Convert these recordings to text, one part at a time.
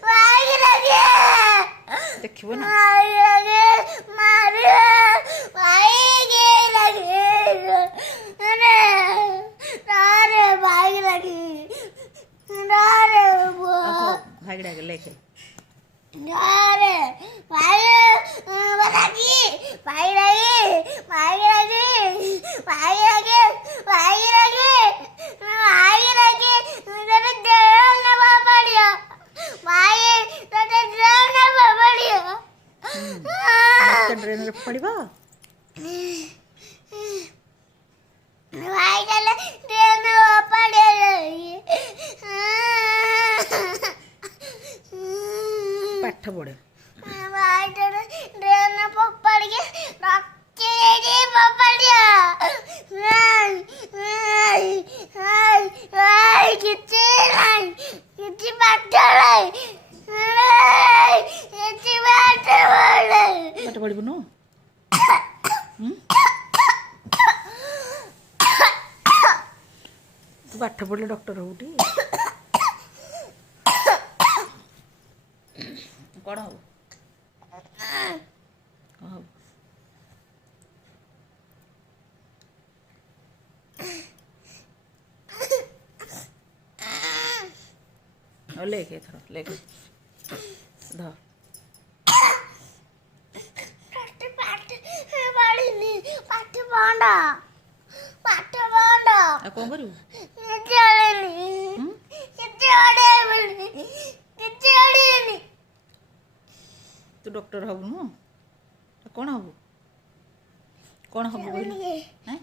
मागी लगी देखिबो ना भाग डाके लेके ट्रेन रे पड़िबो पाठ पढ़े पाठ पढ़िबो नु तू पाठ पढ़ले डॉक्टर होटी कौन हो लेके थोड़ा लेके ध कौन करू तू डॉक्टर हबु नु कौन हबु हैं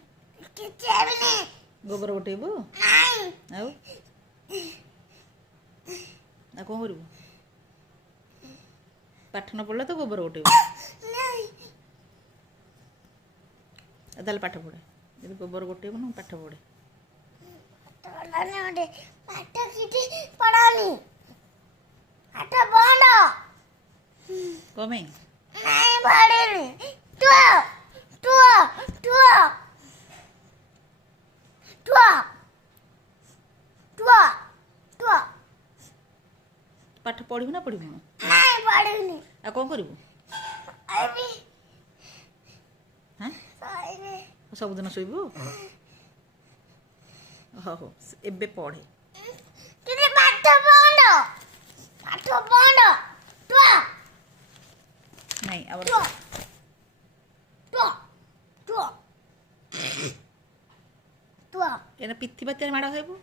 गोबर गोटेबु आउ आ कौन करू पाठ न पढ़ले तो गोबर गोटेबु ताले पाठ पढ़े यदि गोबर गोटेबु न पाठ पढ़े कमें पाठ पढ़ू ना पढ़ू आ कौन करू सबुदिन शोबू हो एबे पढ़े नहीं एना पिथि बात्यार माड़ खाइबू